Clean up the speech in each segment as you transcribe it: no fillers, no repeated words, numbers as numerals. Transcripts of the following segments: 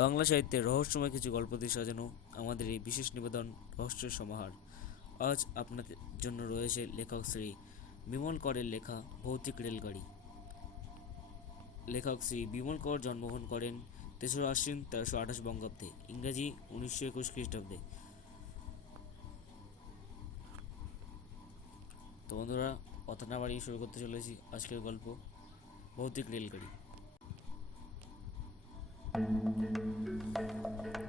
বাংলা সাহিত্যের রহস্যময় কিছু গল্প দিয়ে সাজানো আমাদের এই বিশেষ নিবেদন রহস্যের সমাহার। আজ আপনাদের জন্য রয়েছে লেখক শ্রী বিমল করের লেখা ভৌতিক রেলগাড়ি। লেখক শ্রী বিমল কর জন্মগ্রহণ করেন 3রা আশ্বিন 1328 বঙ্গাব্দে, ইংরাজি 1921 খ্রিস্টাব্দে। তো বন্ধুরা, কথা না বাড়িয়ে শুরু করতে চলেছি আজকের গল্প ভৌতিক রেলগাড়ি।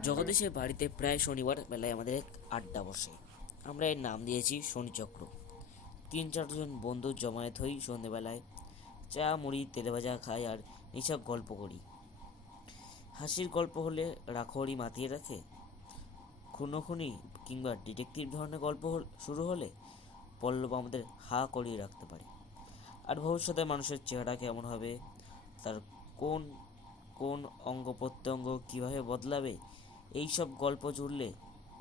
জগদীশের বাড়িতে প্রায় শনিবার বেলায় আমাদের এক আড্ডা বসে। আমরা এর নাম দিয়েছি শনিচক্র। 3-4জন বন্ধু জমায়েত হই সন্ধেবেলায়, চা মুড়ি তেলেভাজা খাই আর নিছক গল্প করি। হাসির গল্প হলে রাখোয়ারি মাতিয়ে রাখে, খুনোখুনি কিংবা ডিটেকটিভ ধরনের গল্প শুরু হলে পল্লব আমাদের হা করিয়ে রাখতে পারে। আর ভবিষ্যতে মানুষের চেহারা কেমন হবে, তার কোন কোন অঙ্গ প্রত্যঙ্গ কীভাবে বদলাবে, এইসব গল্প জুড়লে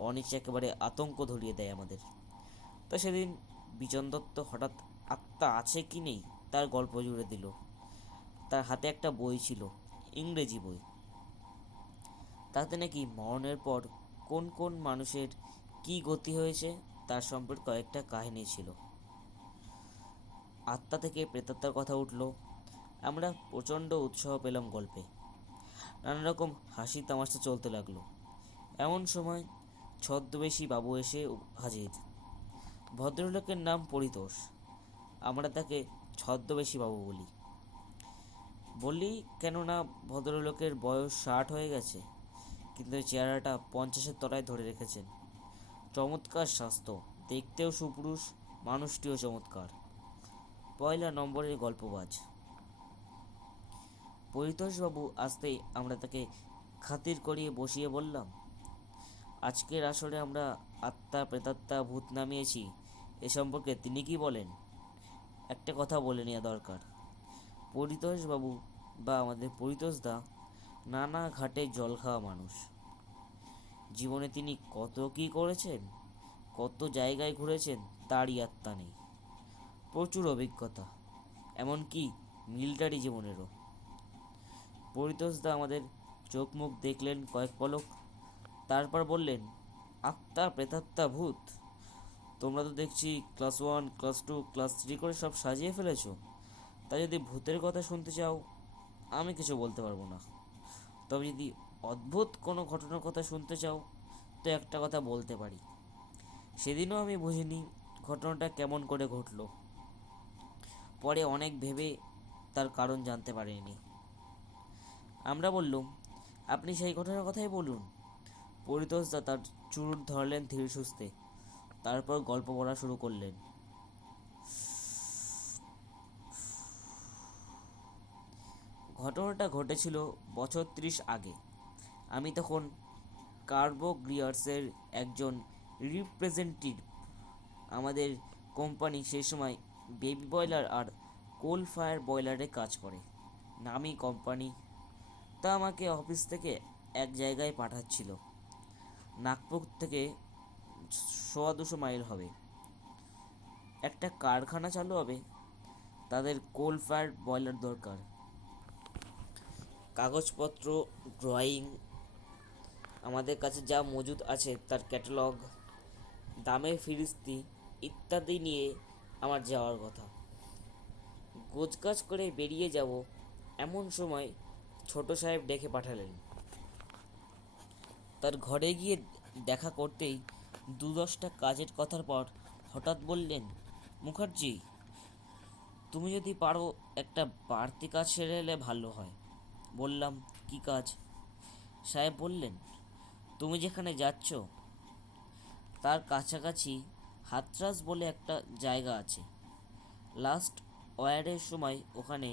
অনিচ একেবারে আতঙ্ক ধরিয়ে দেয় আমাদের। তা সেদিন বিজন দত্ত হঠাৎ আত্মা আছে কি নেই তার গল্প জুড়ে দিল। তার হাতে একটা বই ছিল, ইংরেজি বই। তাতে নাকি মরণের পর কোন কোন মানুষের কি গতি হয়েছে তার সম্পর্কে কয়েকটা কাহিনী ছিল। আত্মা থেকে প্রেতাত্মার কথা উঠল। আমরা প্রচণ্ড উৎসাহ পেলাম গল্পে। নানা রকম হাসি তামাশা চলতে লাগলো। এমন সময় ছদ্মবেশী বাবু এসে হাজির। ভদ্রলোকের নাম পরিতোষ। আমরা তাকে ছদ্মবেশী বাবু বলি কেননা ভদ্রলোকের বয়স 60 হয়ে গেছে, কিন্তু চেহারাটা 50-এর তলায় ধরে রেখেছেন। চমৎকার স্বাস্থ্য, দেখতেও সুপুরুষ, মানুষটিও চমৎকার। 1 নম্বরের গল্পবাজ। পরিতোষবাবু আসতেই আমরা তাকে খাতির করিয়ে বসিয়ে বললাম, আজকের আসরে আমরা আত্মা প্রেতাত্মা ভূত নামিয়েছি, এ সম্পর্কে তিনি কি বলেন? একটা কথা বলে নেওয়া দরকার। পরিতোষবাবু বা আমাদের পরিতোষদা নানা ঘাটে জল খাওয়া মানুষ। জীবনে তিনি কত কি করেছেন, কত জায়গায় ঘুরেছেন তারই আত্মা নেই। প্রচুর অভিজ্ঞতা, এমনকি মিলিটারি জীবনেরও। পরিতোষদা আমাদের চোখ মুখ দেখলেন কয়েক পলক, তারপর বললেন, আত্মা প্রেতাত্মা ভূত, তোমরা তো দেখছি ক্লাস 1 ক্লাস 2 ক্লাস 3 করে সব সাজিয়ে ফেলেছো। তাই যদি ভূতের কথা শুনতে চাও আমি কিছু বলতে পারবো না, তবে যদি অদ্ভুত কোনো ঘটনার কথা শুনতে চাও তো একটা কথা বলতে পারি। সেদিনও আমি বুঝিনি ঘটনাটা কেমন করে ঘটলো। পরে অনেক ভেবে তার কারণ জানতে পারিনি। আমরা বললুম, আপনি সেই ঘটনার কথাই বলুন। পরিতোষদা তার চুরুট ধরলেন ধীরে সুস্থে, তারপর গল্প পড়া শুরু করলেন। ঘটনাটা ঘটেছিল বছর 30 আগে। আমি তখন কার্বোগ্রিয়ার্সের একজন রিপ্রেজেন্টেটিভ। আমাদের কোম্পানি সেই সময় বেবি বয়লার আর কোল ফায়ার বয়লারে কাজ করে, নামি কোম্পানি। তা আমাকে অফিস থেকে এক জায়গায় পাঠাচ্ছিল, নাগপুর থেকে 100-200 মাইল হবে। একটা কারখানা চালু হবে, তাদের কোল ফায়ার বয়লার দরকার। কাগজপত্র, ড্রয়িং, আমাদের কাছে যা মজুদ আছে তার ক্যাটালগ, দামের ফিরিস্তি ইত্যাদি নিয়ে আমার যাওয়ার কথা। গোছগাছ করে বেরিয়ে যাব এমন সময় ছোট সাহেব ডেকে পাঠালেন। তার ঘরে গিয়ে দেখা করতেই 2-10টা কাজের কথার পর হঠাৎ বললেন, মুখার্জি, তুমি যদি পারো একটা বাড়তি কাজ সেরে এলে ভালো হয়। বললাম, কি কাজ? সাহেব বললেন, তুমি যেখানে যাচ্ছ তার কাছাকাছি হাতরাস বলে একটা জায়গা আছে। লাস্ট ওয়ারের সময় ওখানে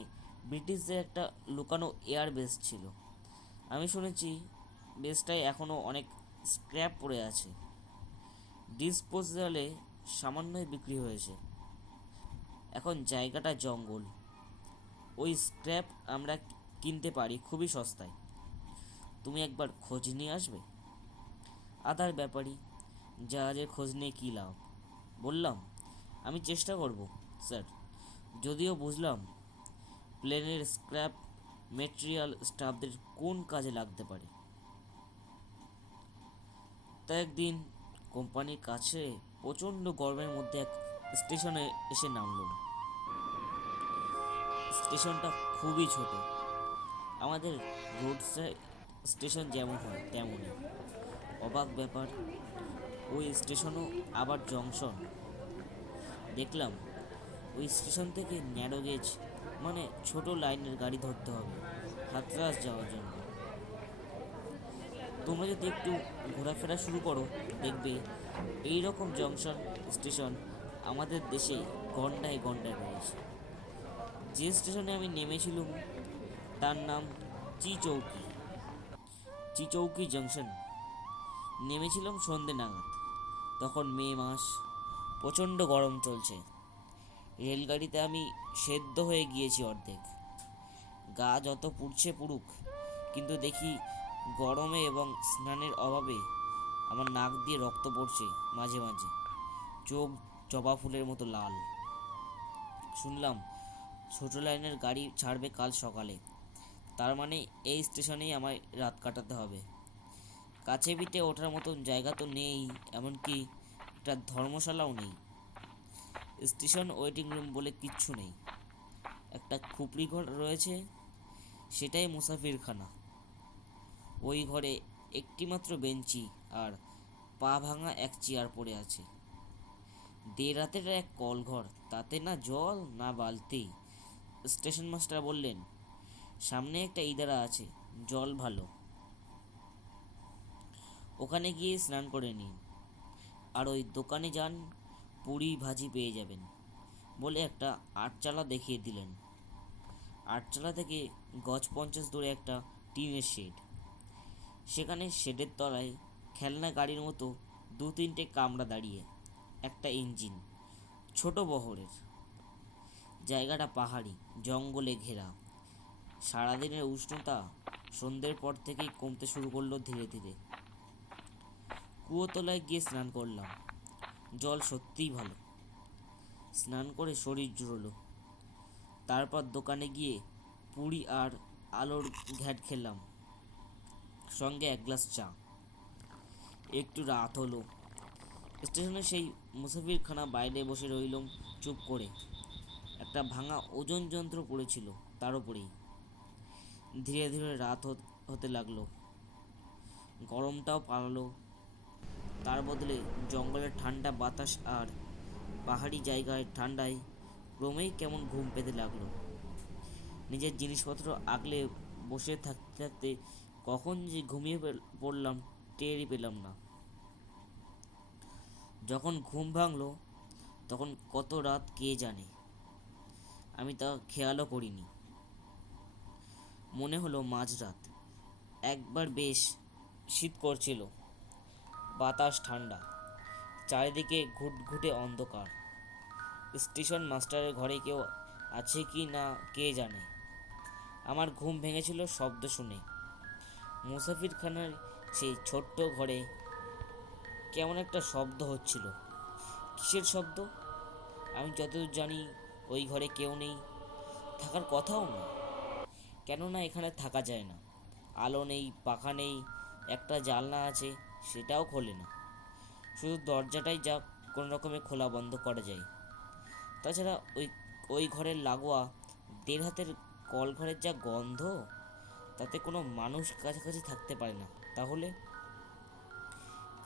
ব্রিটিশদের একটা লুকানো এয়ার বেস ছিল। আমি শুনেছি বেসটায় এখনও অনেক স্ক্র্যাপ পড়ে আছে, ডিসপোজালে সামান্যই বিক্রি হয়েছে। এখন জায়গাটা জঙ্গল, ওই স্ক্র্যাপ আমরা কিনতে পারি খুবই সস্তায়। তুমি একবার খোঁজ নিয়ে আসবে? আধার ব্যাপারী, জাহাজের খোঁজ নিয়ে কী লাভ? বললাম, আমি চেষ্টা করব স্যার, যদিও বুঝলাম প্লেনের স্ক্র্যাপ মেটেরিয়াল স্টাফদের কোন কাজে লাগতে পারে। তা একদিন কোম্পানির কাছে প্রচণ্ড গরমের মধ্যে এক স্টেশনে এসে নামলাম। স্টেশনটা খুবই ছোট, আমাদের রোড স্টেশন যেমন হয় তেমনই। অবাক ব্যাপার, ওই স্টেশনও আবার জংশন। দেখলাম ওই স্টেশন থেকে ন্যারো গেজ মানে ছোট লাইনের গাড়ি ধরতে হবে হাতরাস যাওয়ার জন্য। তোমরা যদি একটু ঘোরাফেরা শুরু করো দেখবে এই রকম জংশন স্টেশন আমাদের দেশে ঘন্টায় ঘন্টায় রয়েছে। যে স্টেশনে আমি নেমেছিলাম তার নাম চিচৌকি। চিচৌকি জংশন। নেমেছিলাম সন্ধে নাগাদ। তখন মে মাস, প্রচণ্ড গরম চলছে। রেলগাড়িতে আমি সেদ্ধ হয়ে গিয়েছি অর্ধেক। গা যত পুড়ছে পুড়ুক, কিন্তু দেখি গরমে এবং স্নানের অভাবে আমার নাক দিয়ে রক্ত পড়ছে মাঝে মাঝে, চোখ জবা ফুলের মতো লাল। শুনলাম ছোট লাইনের গাড়ি ছাড়বে কাল সকালে, তার মানে এই স্টেশনেই আমায় রাত কাটাতে হবে। কাছে পিঠে ওঠার মতন জায়গা তো নেই, এমনকি একটা ধর্মশালাও নেই। স্টেশন ওয়েটিং রুম বলে কিচ্ছু নেই। একটা খুপড়ি ঘর রয়েছে, সেটাই মুসাফিরখানা। ওই ঘরে একটিমাত্র বেঞ্চি আর পা ভাঙা এক চেয়ার পড়ে আছে। দেড় রাতের এক কলঘর, তাতে না জল না বালতি। স্টেশন মাস্টার বললেন, সামনে একটা ইদারা আছে, জল ভালো, ওখানে গিয়ে স্নান করে নিন। আর ওই দোকানে যান, পুরি ভাজি পেয়ে যাবেন বলে একটা আটচালা দেখিয়ে দিলেন। আটচালা থেকে গজ 50 দূরে একটা টিনের শেড। সেখানে শেডের তলায় খেলনা গাড়ির মতো 2-3টে কামরা দাঁড়িয়ে, একটা ইঞ্জিন, ছোট বহরের। জায়গাটা পাহাড়ি, জঙ্গলে ঘেরা। সারাদিনের উষ্ণতা সন্ধ্যের পর থেকেই কমতে শুরু করলো ধীরে ধীরে। কুয়োতলায় গিয়ে স্নান করলাম। জল সত্যিই ভালো। স্নান করে শরীর জুড়লো। তারপর দোকানে গিয়ে পুরি আর আলোর ঘ্যাট খেলাম, সঙ্গে 1 গ্লাস চা। একটু রাত হলো। স্টেশনে সেই মুসাফিরখানা বাইরে বসে রইলাম চুপ করে। একটা ভাঙা ওজন যন্ত্র পড়েছিল তার উপরেই। ধীরে ধীরে রাত হতে লাগলো। গরমটাও পালালো। তার বদলে জঙ্গলের ঠান্ডা বাতাস আর পাহাড়ি জায়গায় ঠান্ডায় ক্রমেই কেমন ঘুম পেতে লাগলো। নিজের জিনিসপত্র আগলে বসে থাকতে থাকতে কখন যে ঘুমিয়ে পড়লাম টেরই পেলাম না। যখন ঘুম ভাঙলো তখন কত রাত কে জানে, আমি তা খেয়ালও করিনি। মনে হলো মাঝরাত। একবার বেশ শীত করছিল, বাতাস ঠান্ডা, চারিদিকে ঘুটঘুটে অন্ধকার। স্টেশন মাস্টারের ঘরে কেউ আছে কি না কে জানে। আমার ঘুম ভেঙেছিল শব্দ শুনে। মুসাফিরখানার সেই ছোট্ট ঘরে কেমন একটা শব্দ হচ্ছিল। কিসের শব্দ? আমি যতদূর জানি ওই ঘরে কেউ নেই, থাকার কথাও নয়। কেননা এখানে থাকা যায় না। আলো নেই, পাখা নেই, একটা জানলা আছে, সেটাও খোলে না। শুধু দরজাটাই যা কোনো রকমে খোলা বন্ধ করা যায়। তাছাড়া ওই ঘরের লাগোয়া 1.5 হাতের কল ঘরের যা গন্ধ, তাতে কোনো মানুষ কাছাকাছি থাকতে পারে না। তাহলে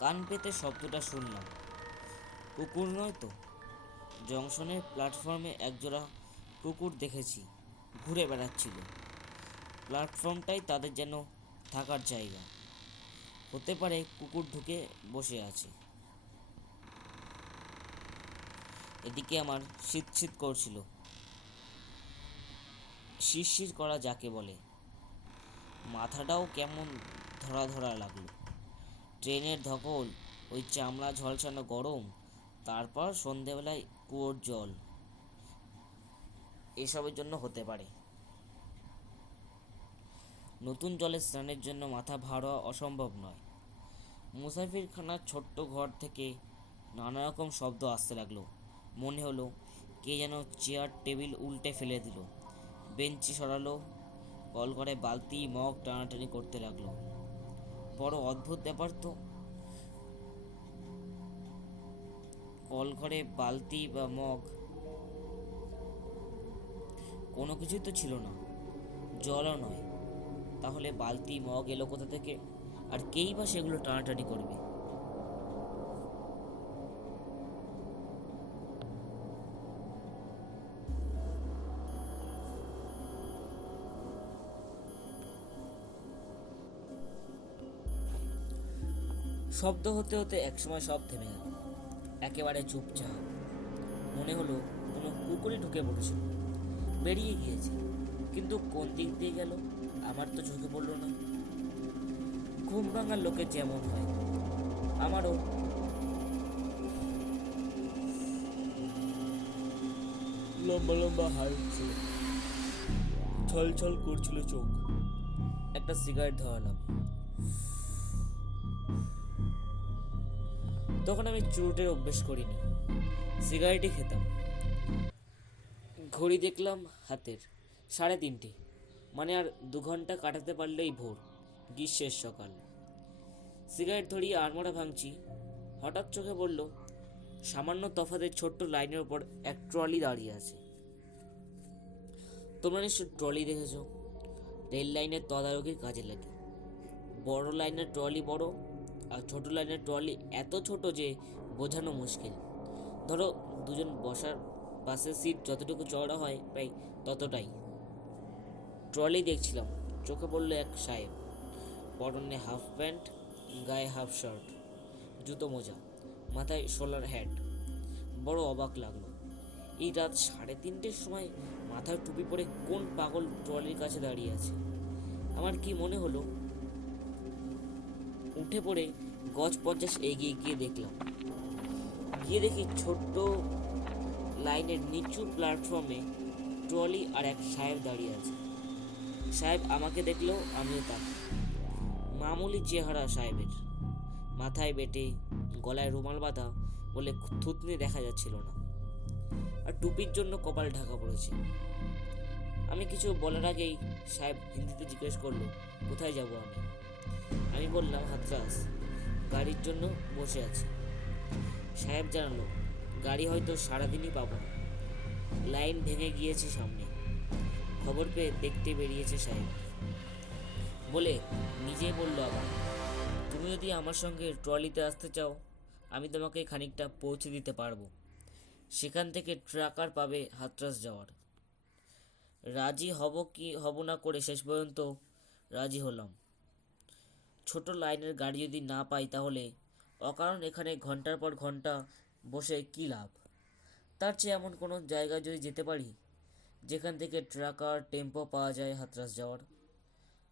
কান পেতে শব্দটা শুনলাম। কুকুর নয় তো। জংশনের প্ল্যাটফর্মে একজোড়া কুকুর দেখেছি, ঘুরে বেড়াচ্ছিল। প্ল্যাটফর্মটাই তাদের যেন থাকার জায়গা। হতে পারে কুকুর ঢুকে বসে আছে। এদিকে আমার শীত শীত করছিল, শিরশির করা যাকে বলে। মাথাটাও কেমন ধরা ধরা লাগলো। ট্রেনের ধকল, ওই চামড়া ঝলসানো গরম, তারপর সন্ধেবেলায় কুয়োর জল, এসবের জন্য হতে পারে। নতুন জলে স্নানের জন্য মাথা ভার হওয়া অসম্ভব নয়। মুসাফিরখানার ছোট্ট ঘর থেকে নানা রকম শব্দ আসতে লাগলো। মনে হলো কে যেন চেয়ার টেবিল উল্টে ফেলে দিল, বেঞ্চি সরালো, কলঘরে বালতি মগ টানাটানি করতে লাগলো। বড় অদ্ভুত ব্যাপার তো। কলঘরে বালতি বা মগ কোনো কিছুই তো ছিল না, জলও নয়। তাহলে বালতি মগ এলো কোথা থেকে, আর কেই বা সেগুলো টানাটানি করবে? শব্দ হতে হতে একসময় সব থেমে গেল, একেবারে চুপচাপ। মনে হলো কোনো কুকুরই ঢুকে পড়েছিল, বেরিয়ে গিয়েছে, কিন্তু কোন দিক দিয়ে গেল আমার তো চোখে পড়লো না। ঘুম ভাঙার লোকের যেমন হয়, আমারও লম্বা লম্বা হাড় ছিল, ছলছল করছিল চোখ। একটা সিগারেট ধরালাম। তখন আমি চুরুটের অভ্যেস করিনি, সিগারেটই খেতাম। ঘড়ি দেখলাম হাতের 3:30, মানে আর 2 ঘন্টা কাটাতে পারলেই ভোর, গ্রীষ্মের সকাল। সিগারেট ধরিয়ে আড়মোড়া ভাঙছি, হঠাৎ চোখে পড়ল সামান্য তফাতের ছোট্ট লাইনের ওপর এক ট্রলি দাঁড়িয়ে আছে। তোমরা নিশ্চয় ট্রলি দেখেছ, রেল লাইনের তদারকির কাজে লাগে। বড় লাইনের ট্রলি বড়, আর ছোট লাইনের ট্রলি এত ছোট যে বোঝানো মুশকিল। ধরো দুজন বসার বাসের সিট যতটুকু চওড়া হয় প্রায় ততটাই। ট্রলি দেখছিলাম, চোখে পড়লো এক সাহেব, পরনে হাফ প্যান্ট, গায়ে হাফ শার্ট, জুতো মোজা, মাথায় সোলার হ্যাট। বড় অবাক লাগলো, এই রাত 3:30-র সময় মাথায় টুপি পরে কোন পাগল ট্রলির কাছে দাঁড়িয়ে আছে। আমার কি মনে হলো, উঠে পড়ে গজ 50 এগিয়ে গিয়ে দেখলাম। গিয়ে দেখি ছোট্ট লাইনের নিচু প্ল্যাটফর্মে ট্রলি আর এক সাহেব দাঁড়িয়ে আছে। সাহেব আমাকে দেখলেও আমিও তাকে। মামুলি চেহারা সাহেবের, মাথায় বেটে, গলায় রুমাল বাঁধা বলে থুতনি দেখা যাচ্ছিল না, আর টুপির জন্য কপাল ঢাকা পড়েছে। আমি কিছু বলার আগেই সাহেব হিন্দিতে জিজ্ঞেস করলো, কোথায় যাব আমি? আমি বললাম হাতরাস, গাড়ির জন্য বসে আছি। সাহেব জানালো, গাড়ি হয়তো সারাদিনই পাবো না, লাইন ভেঙে গিয়েছে সামনে, খবর পেয়ে দেখতে বেরিয়েছে সাহেব। বলে নিজেই বলল আবার, তুমি যদি আমার সঙ্গে ট্রলিতে আসতে চাও, আমি তোমাকে খানিকটা পৌঁছে দিতে পারবো। সেখান থেকে ট্রাকার পাবে হাতরাস যাওয়ার। রাজি হব কি হব না করে শেষ পর্যন্ত রাজি হলাম। ছোট লাইনের গাড়ি যদি না পাই তাহলে অকারণ এখানে ঘন্টার পর ঘন্টা বসে কী লাভ? তার চেয়ে এমন কোনো জায়গায় যদি যেতে পারি যেখান থেকে ট্রাকার টেম্পো পাওয়া যায় হাতরাস যাওয়ার,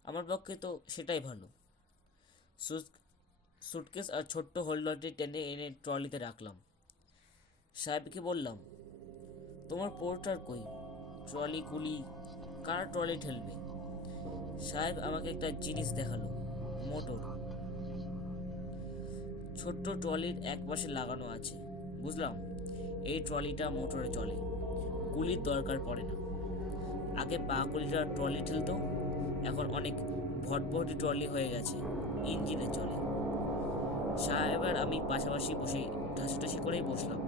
আমার পক্ষে তো সেটাই ভালো। সুটকেস আর ছোট্ট হোল্ডারটি টেনে এনে ট্রলিতে রাখলাম। সাহেবকে বললাম, তোমার পোর্টার কই? ট্রলি কুলি কারা ট্রলি ঠেলবে? সাহেব আমাকে একটা জিনিস দেখালো, মোটর। ছোট্ট ট্রলির এক পাশে লাগানো আছে। বুঝলাম এই ট্রলিটা মোটরে চলে, কুলির দরকার পড়ে না। আগে পা কুলিটা ট্রলি ঠেলতো, এখন অনেক ভটভটি ট্রলি হয়ে গেছে, ইঞ্জিনে চলে। সাহেব আর আমি পাশাপাশি বসে ঠাসি করেই বসলাম।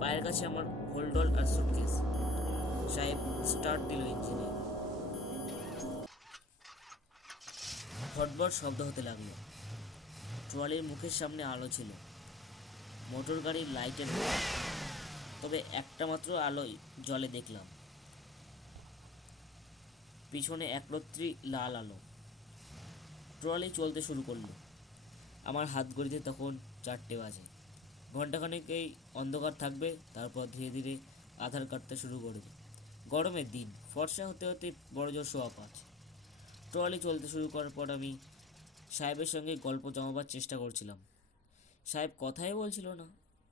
পায়ের কাছে আমার হোল্ডল আর সুটকেস। সাহেব স্টার্ট দিল ইঞ্জিনে। ভটভট শব্দ হতে লাগলো। ট্রলির মুখের সামনে আলো ছিল, মোটর গাড়ির লাইটের মতো, তবে একটা মাত্র আলো জলে দেখলাম, পিছনে একরত্রি লাল আলো। ট্রলি চলতে শুরু করলো। আমার হাত ঘড়িতে তখন 4টে বাজে। ঘন্টাখানেক এই অন্ধকার থাকবে, তারপর ধীরে ধীরে আধার কাটতে শুরু করবে। গরমের দিন, ফর্সা হতে হতে বড়জোর 5:15। ট্রলি চলতে শুরু করার পর আমি সাহেবের সঙ্গে গল্প জমাবার চেষ্টা করছিলাম। সাহেব কথাই বলছিল না।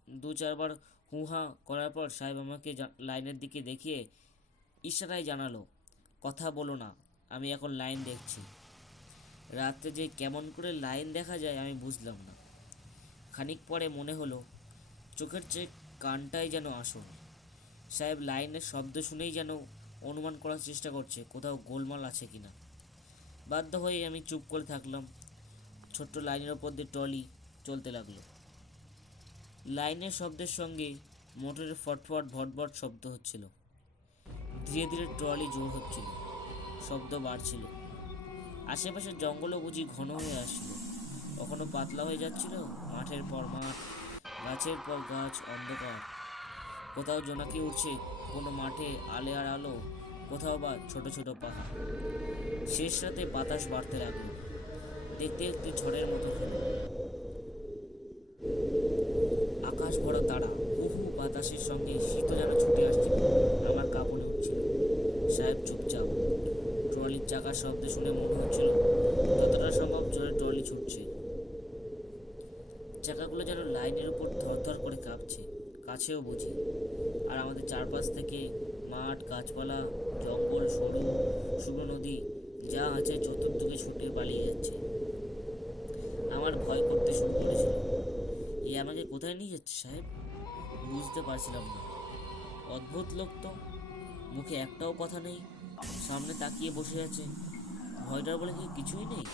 2-4 বার হুহা করার পর সাহেব আমাকে লাইনের দিকে দেখিয়ে ইশারায় জানালো, কথা বলো না, আমি এখন লাইন দেখছি। রাত্রে যে কেমন করে লাইন দেখা যায় আমি বুঝলাম না। খানিক পরে মনে হলো চোখের চেয়ে কানটাই যেন আসল। সাহেব লাইনের শব্দ শুনেই যেন অনুমান করার চেষ্টা করছে কোথাও গোলমাল আছে কিনা। বাধ্য হয়ে আমি চুপ করে থাকলাম। ছোট্ট লাইনের ওপর দিয়ে ট্রলি চলতে লাগলো। লাইনের শব্দের সঙ্গে মোটরের ফটফট ভটভট শব্দ হচ্ছিল। ধীরে ধীরে ট্রলি জোর হচ্ছিল, শব্দ বাড়ছিল। আশেপাশের জঙ্গলও বুঝি ঘন হয়ে আসছিল। কখনো পাতলা হয়ে যাচ্ছিল, মাঠের পর মাঠ, গাছের পর গাছ, অন্ধকার। কোথাও জোনাকি উঠছে, কোনো মাঠে আলে আর আলো, কোথাও বা ছোট ছোট পাহাড়। শেষ রাতে বাতাস বাড়তে লাগলো, দেখতে দেখতে ঝড়ের মতো হলো। আকাশ ভরা তারা, বহু বাতাসের সঙ্গে শীত যেন ছুটে আসছিল। আমার কাঁপুনি উঠছিল। সাহেব চুপচাপ। ট্রলির চাকার শব্দ শুনে মনে হচ্ছিল যতটা সম্ভব জোরে ট্রলি ছুটছে। চাকাগুলো যেন লাইনের উপর থরথর করে কাঁপছে, কাছেও বুঝি। আর আমাদের চারপাশ থেকে মাঠ, গাছপালা, জঙ্গল, সরু শুকনো নদী, যা আছে চতুর্দিকে ছুটে পালিয়ে যাচ্ছে। আমার ভয় করতে শুরু করেছিল। এ আমাকে কোথায় নিয়ে যাচ্ছে সাহেব? বুঝতে পারছিলাম না। অদ্ভুত লোক তো, মুখে একটাও কথা নেই, সামনে তাকিয়ে বসে আছে। ভয়টার বলে কি কিছুই নেই?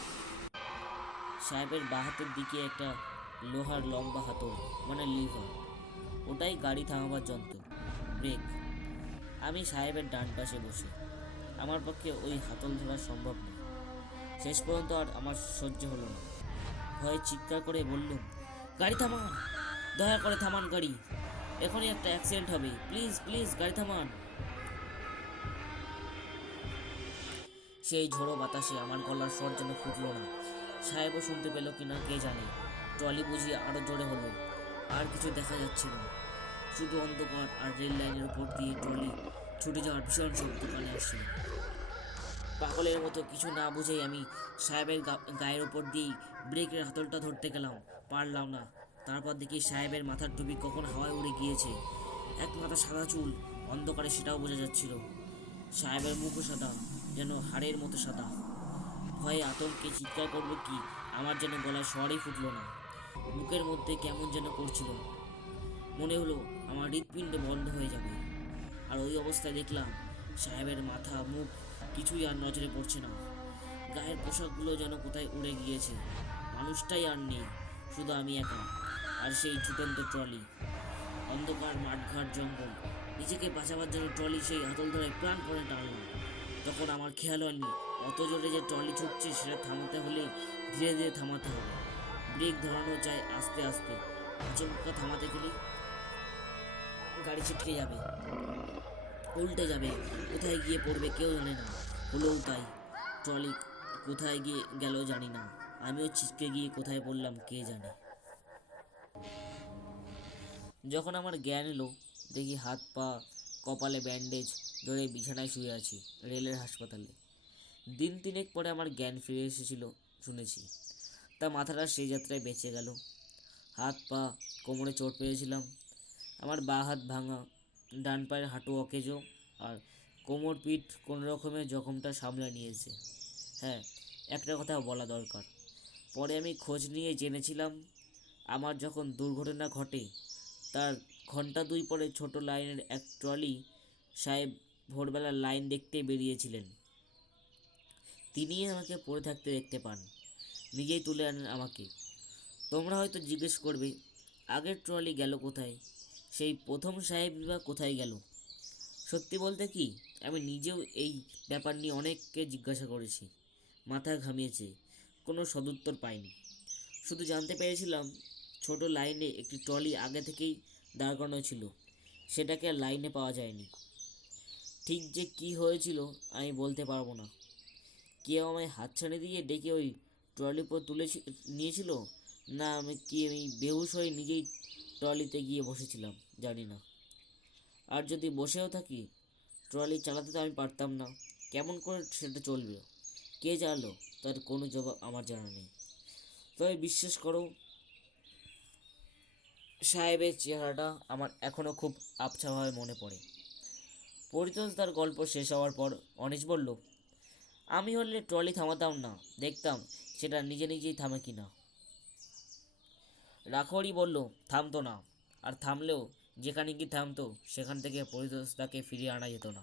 সাহেবের বাঁ হাতের দিকে একটা লোহার লম্বা হাতল, মানে লিভার। ওটাই গাড়ি থামাবার যন্ত্র, ব্রেক। আমি সাহেবের ডান পাশে বসে। আমার পক্ষে ওই হাতল ধরা সম্ভব নয়। শেষ পর্যন্ত আর আমার সহ্য হলো না। ভয়ে চিৎকার করে বললুম, গাড়ি থামান, দয়া করে থামান গাড়ি, এখনই একটা অ্যাক্সিডেন্ট হবে, প্লিজ প্লিজ গাড়ি থামান। সেই ঝোড়ো বাতাসে আমার গলার স্বর যেন ফুটল না। সাহেবও শুনতে পেল কিনা কে জানে। ট্রলি বুঝিয়ে আরো জোরে হলো। আর কিছু দেখা যাচ্ছে না, শুধু অন্ধকার। আর রেল লাইনের উপর দিয়ে ট্রলি ছুটে যাওয়ার ভীষণ শব্দ কানে আসছিল। পাগলের মতো কিছু না বুঝেই আমি সাহেবের গায়ের উপর দিয়েই ব্রেকের হাতলটা ধরতে গেলাম, পারলাম না। তারপর দেখি সাহেবের মাথার টুপি কখন হাওয়ায় উড়ে গিয়েছে। এক মাথা সাদা চুল, অন্ধকারে সেটাও বোঝা যাচ্ছিল। সাহেবের মুখও সাদা, যেন হাড়ের মতো সাদা। ভয়ে আতঙ্কে চিৎকার করবো কি, আমার যেন গলায় স্বরই ফুটল না। মুখের মধ্যে কেমন যেন করছিল, মনে হলো আমার হৃৎপিণ্ড বন্ধ হয়ে যাবে। আর ওই অবস্থায় দেখলাম সাহেবের মাথা, মুখ কিছুই আর নজরে পড়ছে না। গায়ের পোশাকগুলো যেন কোথায় উড়ে গিয়েছে। মানুষটাই আর নেই, শুধু আমি একা আর সেই ছুটন্ত ট্রলি। অন্ধকার, মাঠঘাট, জঙ্গল। নিজেকে বাঁচাবার জন্য ট্রলি সেই হাতল ধরে প্রাণপণে টানলাম। তখন আমার খেয়াল হয়নি অত জোরে যে ট্রলি ছুটছে সেটা থামাতে হলে ধীরে ধীরে থামাতে হবে। ব্রেক ধরানো যায় আস্তে আস্তে। আচমকা থামাতে গেলে গাড়ি ছিটকে যাবে, উল্টে যাবে, কোথায় গিয়ে পড়বে কেউ জানে না। হলেও তাই। ট্রলি কোথায় গিয়ে গেল জানি না, আমিও ছিটকে গিয়ে কোথায় পড়লাম কে জানে। যখন আমার জ্ঞান এলো, দেখি হাত পা, কপালে ব্যান্ডেজ, জড়িয়ে বিছানায় শুয়ে আছি রেলের হাসপাতালে। দিন তিনেক পরে আমার জ্ঞান ফিরে এসেছিল শুনেছি। তা মাথাটা সেই যাত্রায় বেঁচে গেল। হাত পা, কোমরে চোট পেয়েছিলাম। আমার বাঁ হাত ভাঙা, ডান পায়ের হাঁটু অকেজো, আর কোমর পিঠ কোনো রকমের জখমটা সামলে নিয়েছে। হ্যাঁ, একটা কথা বলা দরকার। পরে আমি খোঁজ নিয়ে জেনেছিলাম, আমার যখন দুর্ঘটনা ঘটে তার ঘন্টা দুই পরে ছোট লাইনের এক ট্রলি সাহেব ভোরবেলা লাইন দেখতে বেরিয়েছিলেন। তিনিই আমাকে পড়ে থাকতে দেখতে পান, নিজেই তুলে আনেন আমাকে। তোমরা হয়তো জিজ্ঞেস করবে, আগের ট্রলি গেল কোথায়? সেই প্রথম সাহেবই বা কোথায় গেল? সত্যি বলতে কি, আমি নিজেও এই ব্যাপার নিয়ে অনেককে জিজ্ঞাসা করেছি, মাথা ঘামিয়েছে, কোনো সদুত্তর পাইনি। শুধু জানতে পেরেছিলাম ছোট লাইনে একটি ট্রলি আগে থেকেই দাঁড় করানো ছিল, সেটাকে আর লাইনে পাওয়া যায়নি। ঠিক যে কি হয়েছিল আমি বলতে পারবো না। কেউ আমায় হাতছানি দিয়ে ডেকে ওই ট্রলির উপর তুলে নিয়েছিল, না আমি বেহুশ হয়ে নিজেই ট্রলিতে গিয়ে বসেছিলাম, জানি না। আর যদি বসেও থাকি, ট্রলি চালাতে তো আমি পারতাম না। কেমন করে সেটা চলবে, কে জানলো, তার কোনো জবাব আমার জানা নেই। তবে বিশ্বাস করো, সাহেবের চেহারাটা আমার এখনও খুব আবছাভাবে মনে পড়ে। পরিতোষ তার গল্প শেষ হওয়ার পর অনিশ বলল, আমি হলে ট্রলি থামাতাম না, দেখতাম সেটা নিজে নিজেই থামে কিনা। রাখোয়ারি বলল, থামতো না, আর থামলেও যেখানে কি থামতো সেখান থেকে পরিতোষ তাকে ফিরিয়ে আনা যেত না।